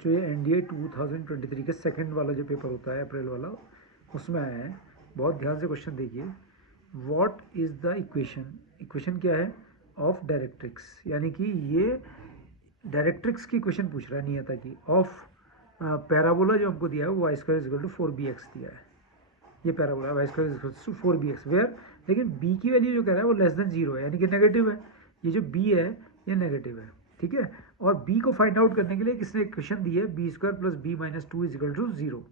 बच्चों ये NDA 2023 के सेकंड वाला जो पेपर होता है अप्रैल वाला, उसमें आया है। बहुत ध्यान से क्वेश्चन देखिए। व्हाट इज़ द इक्वेशन क्या है ऑफ डायरेक्ट्रिक्स, यानी कि ये डायरेक्ट्रिक्स की क्वेश्चन पूछ रहा है नियता की। ऑफ पैराबोला जो हमको दिया है वो y² = 4bx दिया है। ये पैराबोला y² = 4bx वेयर, लेकिन b की वैल्यू जो कह रहा है वो लेस देन 0 है, यानी कि नेगेटिव है। ये जो b है ये नेगेटिव है, ठीक है। और b को फाइंड आउट करने के लिए किसने इक्वेशन दी है, b² + b - 2 = 0,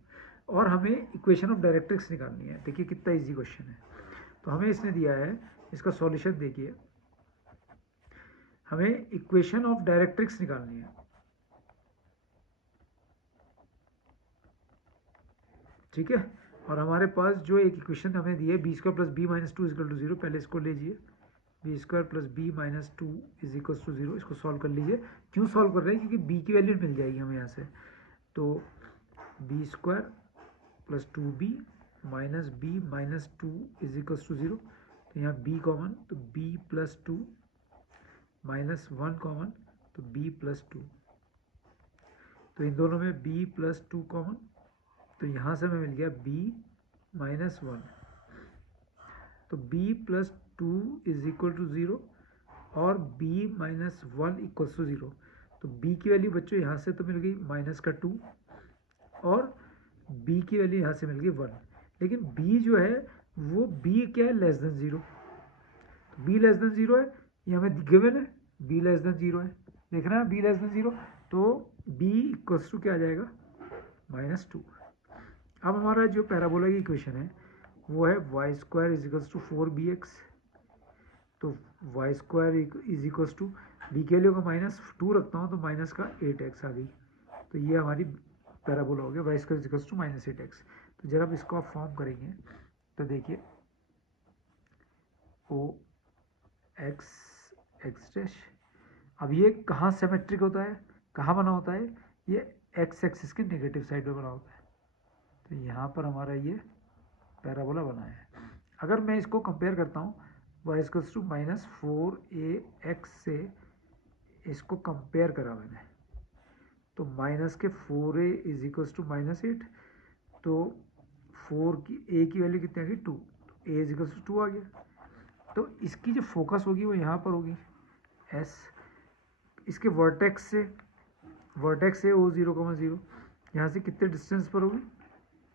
और हमें इक्वेशन ऑफ डायरेक्ट्रिक्स निकालनी है। देखिए कितना इजी क्वेश्चन है। तो हमें इसने दिया है, इसका सॉल्यूशन देखिए। हमें इक्वेशन ऑफ डायरेक्ट्रिक्स निकालनी है, ठीक है। और हमारे पास जो एक इक्वेशन हमें दी है b² + b - 2 = 0, पहले इसको लीजिए। b² + b - 2 = 0, इसको सॉल्व कर लीजिए। क्यों सॉल्व कर रहे हैं, क्योंकि b की वैल्यू मिल जाएगी हमें यहाँ से। तो b² + 2b - b - 2 = 0। तो यहाँ b कॉमन, तो b + 2 - 1 कॉमन, तो b + 2। तो इन दोनों में b + 2 कॉमन, तो यहाँ से हमें मिल गया b - 1। तो b + 2 = 0 और b - 1 = 0। तो b की वैल्यू बच्चों यहाँ से तो मिल गई -2, और b की वैल्यू यहाँ से मिल गई 1। लेकिन b जो है वो b क्या है, लेस देन 0। तो b लेस देन 0 है, ये हमें गिवन है। b लेस देन 0 है, देख रहे हैं b लेस देन 0। तो b = क्या आ जाएगा, -2। अब हमारा जो पैराबोला की इक्वेशन है वो है y² = 4bx। तो y² = b के लिए -2 रखता हूँ तो -8x आ गई। तो ये हमारी पैराबोला हो गया y² = -8x। तो जब आप इसको आप फॉर्म करेंगे तो देखिए OX अब ये कहाँ सिमेट्रिक होता है, कहाँ बना होता है, ये x एक्सिस के नेगेटिव साइड पे बना होता है। तो यहाँ पर हमारा ये पैराबोला बना है। अगर मैं इसको कंपेयर करता हूँ y = -4ax से, इसको कंपेयर करा मैंने, तो माइनस के 4a = -8, तो 4 की a की वैल्यू कितनी आ गई, 2, तो a = 2 आ गया। तो इसकी जो फोकस होगी वो यहाँ पर होगी S, इसके वर्टेक्स से O0,0, यहाँ से कितने डिस्टेंस पर होगी,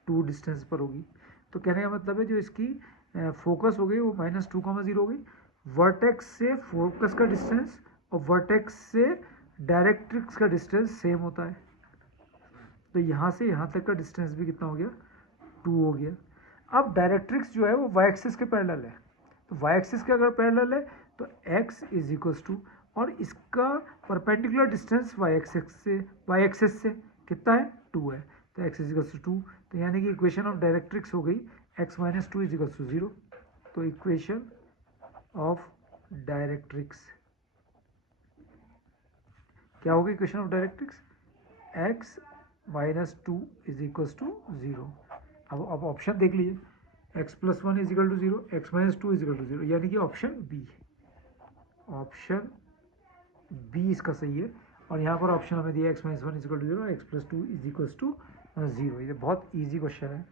2 डिस्टेंस पर होगी। तो कहने का मतलब है जो इसकी फोकस हो गई वो -2,0 हो गई। वर्टेक्स से फोकस का डिस्टेंस और वर्टेक्स से डायरेक्ट्रिक्स का डिस्टेंस सेम होता है। तो यहाँ से यहाँ तक का डिस्टेंस भी कितना हो गया, 2 हो गया। अब डायरेक्ट्रिक्स जो है वो y एक्सिस के पैरेलल है। तो y एक्सिस के अगर पैरेलल है तो x = और इसका परपेंडिकुलर डिस्टेंस y एक्सिस से कितना है, 2 है। तो x = 2। तो यानी कि इक्वेशन ऑफ डायरेक्ट्रिक्स हो गई x - 2 = 0। तो इक्वेशन ऑफ डायरेक्ट्रिक्स क्या होगी, इक्वेशन ऑफ डायरेक्ट्रिक्स x - 2 = 0। अब ऑप्शन देख लीजिए, x + 1 = 0, x - 2 = 0, यानी कि ऑप्शन बी इसका सही है। और यहाँ पर ऑप्शन हमें दिया x - 1 = 0, x + 2 = 0। ये बहुत इजी क्वेश्चन है।